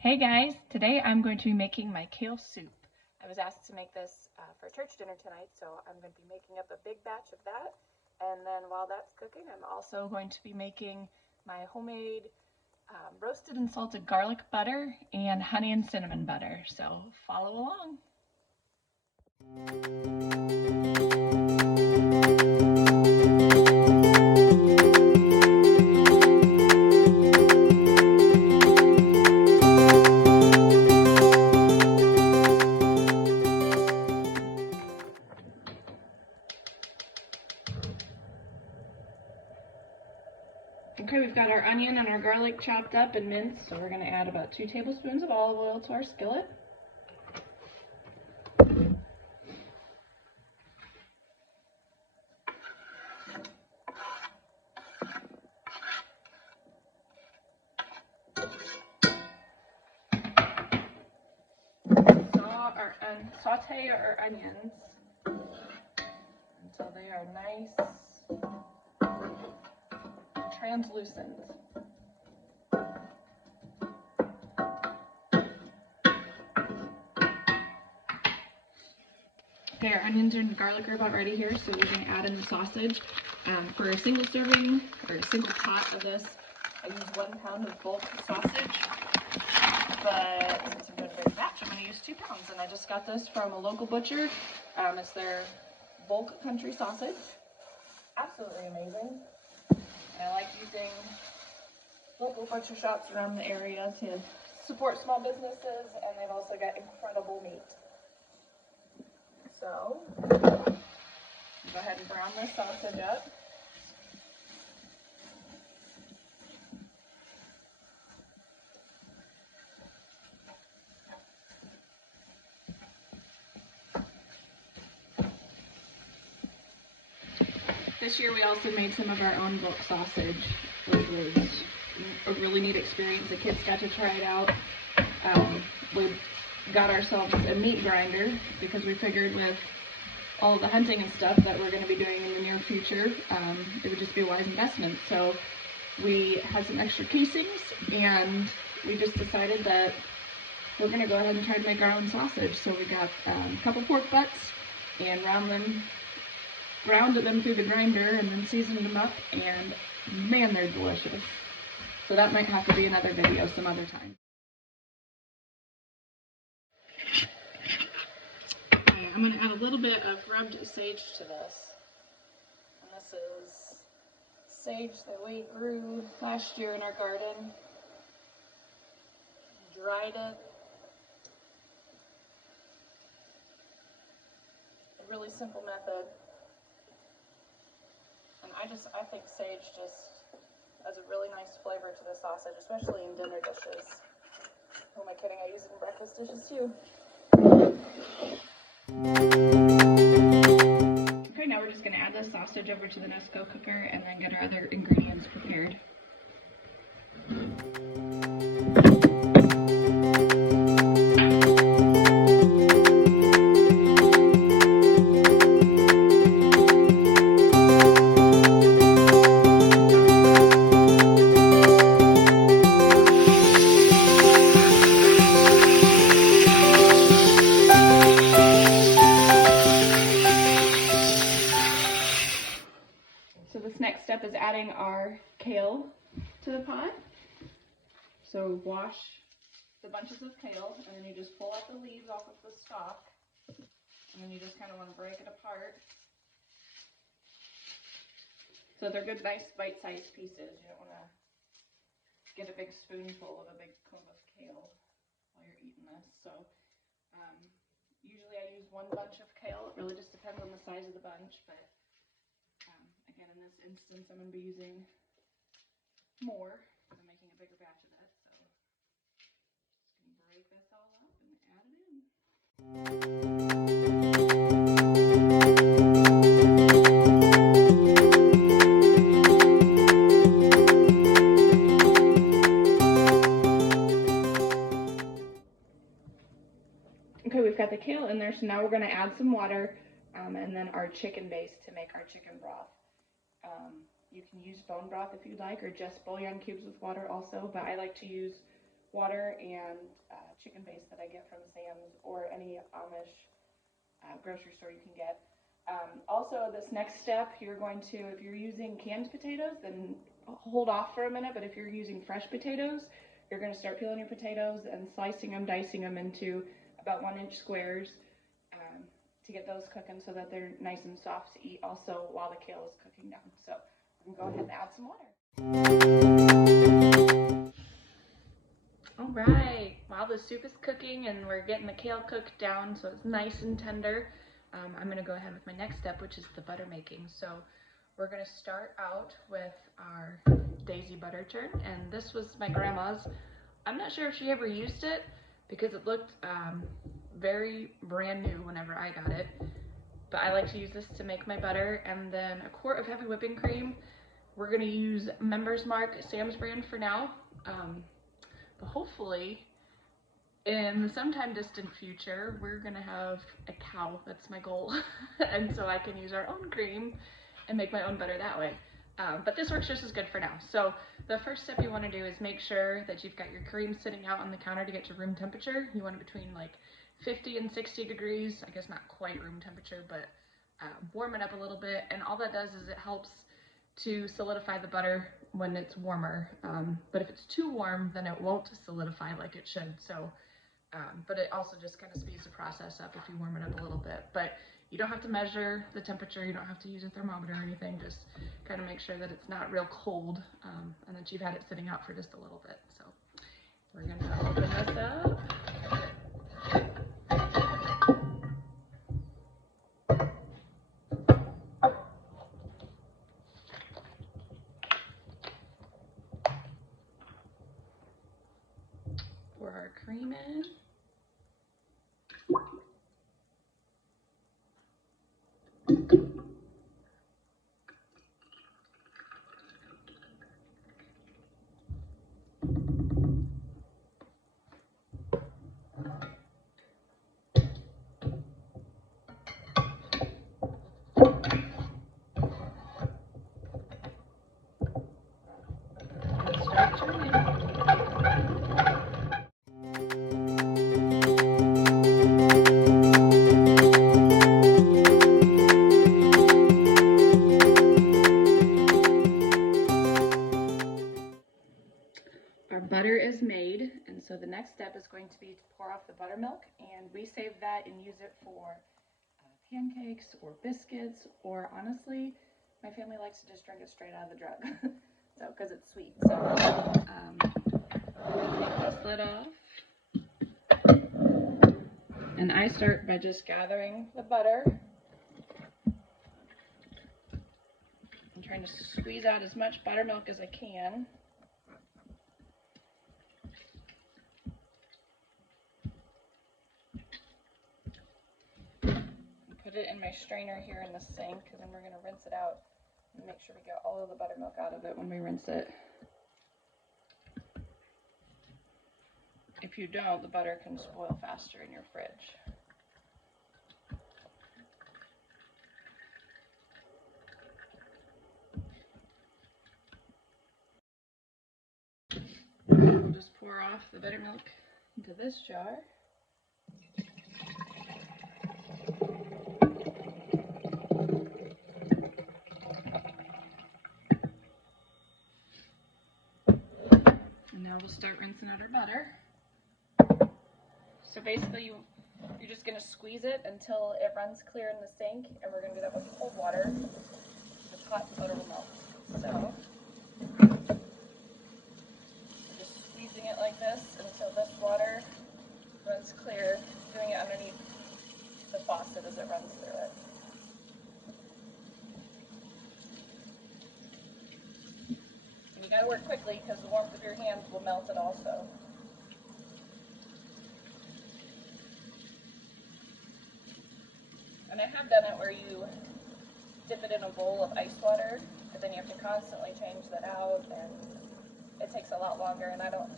Hey guys, today I'm going to be making my kale soup. I was asked to make this for church dinner tonight, so I'm going to be making up a big batch of that. And then while that's cooking, I'm also going to be making my homemade roasted and salted garlic butter and honey and cinnamon butter. So follow along. Okay, we've got our onion and our garlic chopped up and minced, so we're going to add about 2 tablespoons of olive oil to our skillet. Saute our onions until they are nice and translucent. Okay, our onions and garlic are about ready here, so we're going to add in the sausage. For a single serving or a single pot of this, I use 1 pound of bulk sausage, but since I'm doing a big batch, I'm going to use 2 pounds. And I just got this from a local butcher. It's their bulk country sausage. Absolutely amazing. And I like using local butcher shops around the area to support small businesses, and they've also got incredible meat. So, go ahead and brown this sausage up. This year we also made some of our own bulk sausage, which was a really neat experience. The kids got to try it out. We got ourselves a meat grinder because we figured with all of the hunting and stuff that we're going to be doing in the near future, it would just be a wise investment. So we had some extra casings, and we just decided that we're going to go ahead and try to make our own sausage. So we got a couple pork butts and ground them through the grinder and then seasoned them up, and man, they're delicious. So that might have to be another video some other time. Okay, I'm going to add a little bit of rubbed sage to this. And this is sage that we grew last year in our garden. Dried it. A really simple method. And I think sage just adds a really nice flavor to the sausage, especially in dinner dishes. Who am I kidding? I use it in breakfast dishes too. Okay, now we're just going to add the sausage over to the Nesco cooker and then get our other ingredients prepared. So this next step is adding our kale to the pot. So wash the bunches of kale, and then you just pull out the leaves off of the stalk, and then you just kind of want to break it apart. So they're good, nice bite-sized pieces. You don't want to get a big spoonful of a big cone of kale while you're eating this. So usually I use 1 bunch of kale. It really just depends on the size of the bunch, but again, in this instance, I'm going to be using more. I'm making a bigger batch of it, so just going to break this all up and add it in. Okay, we've got the kale in there, so now we're going to add some water and then our chicken base to make our chicken broth. You can use bone broth if you'd like, or just bouillon cubes with water also, but I like to use water and chicken base that I get from Sam's or any Amish grocery store you can get. Also, this next step, you're going to, if you're using canned potatoes, then hold off for a minute, but if you're using fresh potatoes, you're going to start peeling your potatoes and slicing them, dicing them into about 1-inch squares to get those cooking so that they're nice and soft to eat also while the kale is cooking down. So I'm going to go ahead and add some water. All right, while the soup is cooking and we're getting the kale cooked down so it's nice and tender, I'm going to go ahead with my next step, which is the butter making. So we're going to start out with our daisy butter churn, and this was my grandma's. I'm not sure if she ever used it because it looked very brand new whenever I got it, but I like to use this to make my butter. And then a quart of heavy whipping cream. We're going to use Members Mark Sam's brand for now, but hopefully in the sometime distant future we're going to have a cow. That's my goal. And so I can use our own cream and make my own butter that way. But this works just as good for now. So the first step you want to do is make sure that you've got your cream sitting out on the counter to get to room temperature. You want it between like 50 and 60 degrees. I guess not quite room temperature, but warm it up a little bit. And all that does is it helps to solidify the butter when it's warmer. But if it's too warm, then it won't solidify like it should. So, but it also just kind of speeds the process up if you warm it up a little bit. But you don't have to measure the temperature, you don't have to use a thermometer or anything, just kind of make sure that it's not real cold and that you've had it sitting out for just a little bit. So we're gonna open this up. Pour our cream in. Start churning. Our butter is made, and so the next step is going to be to pour off the buttermilk, and we save that and use it for pancakes or biscuits, or honestly, my family likes to just drink it straight out of the jug, so because it's sweet. So take this lid off, and I start by just gathering the butter and trying to squeeze out as much buttermilk as I can. Put it in my strainer here in the sink, and then we're going to rinse it out and make sure we get all of the buttermilk out of it when we rinse it. If you don't, the butter can spoil faster in your fridge. We'll just pour off the buttermilk into this jar. And now we'll start rinsing out our butter. So basically you're just going to squeeze it until it runs clear in the sink, and we're going to do that with cold water. The hot butter will melt. So just squeezing it like this until this water runs clear, doing it underneath the faucet as it runs through it. And you got to work quickly because the warmth of your hands will melt it also. And I have done it where you dip it in a bowl of ice water, but then you have to constantly change that out, and it takes a lot longer, and I don't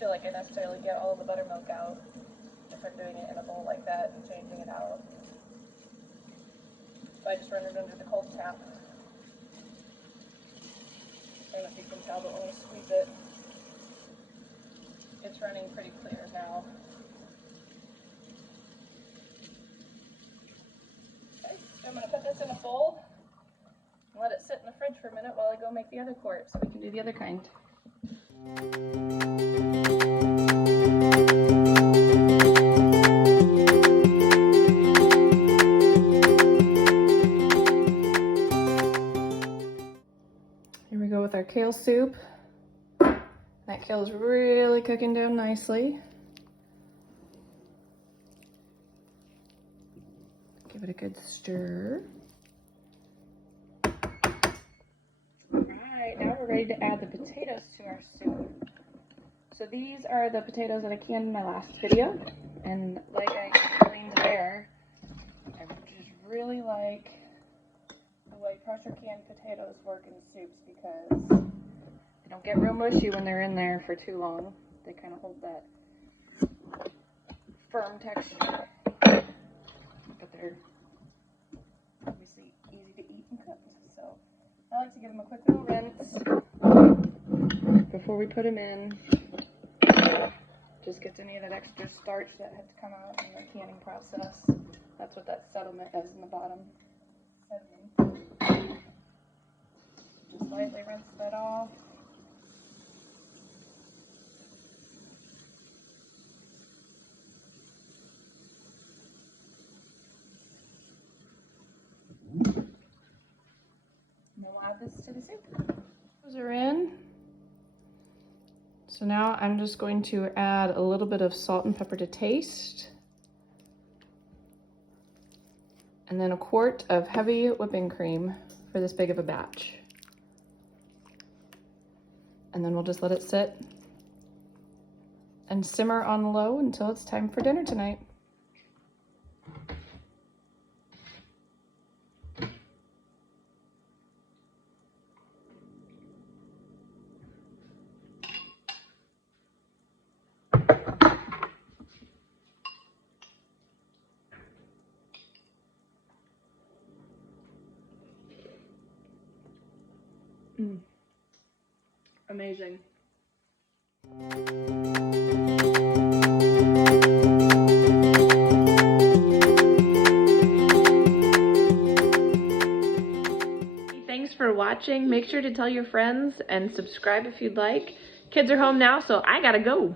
feel like I necessarily get all of the buttermilk out if I'm doing it in a bowl like that and changing it out. So I just run it under the cold tap. I don't know if you can tell, but when we squeeze it, It's running pretty clear now. Okay, so I'm going to put this in a bowl and let it sit in the fridge for a minute while I go make the other quart so we can do the other kind. Here we go with our kale soup. That kale is really cooking down nicely. Give it a good stir. Alright, now we're ready to add the potatoes to our soup. So these are the potatoes that I canned in my last video. And like I explained there, I just really like the way pressure canned potatoes work in soups because they don't get real mushy when they're in there for too long. They kind of hold that firm texture. But they're obviously easy to eat and cook. So I like to give them a quick little rinse before we put them in. Just gets any of that extra starch that had to come out in the canning process. That's what that settlement is in the bottom. Just lightly rinse that off. And then we'll add this to the soup. Those are in. So now I'm just going to add a little bit of salt and pepper to taste. And then a quart of heavy whipping cream for this big of a batch. And then we'll just let it sit and simmer on low until it's time for dinner tonight. Amazing. Thanks for watching. Make sure to tell your friends and subscribe if you'd like. Kids are home now, so I gotta go.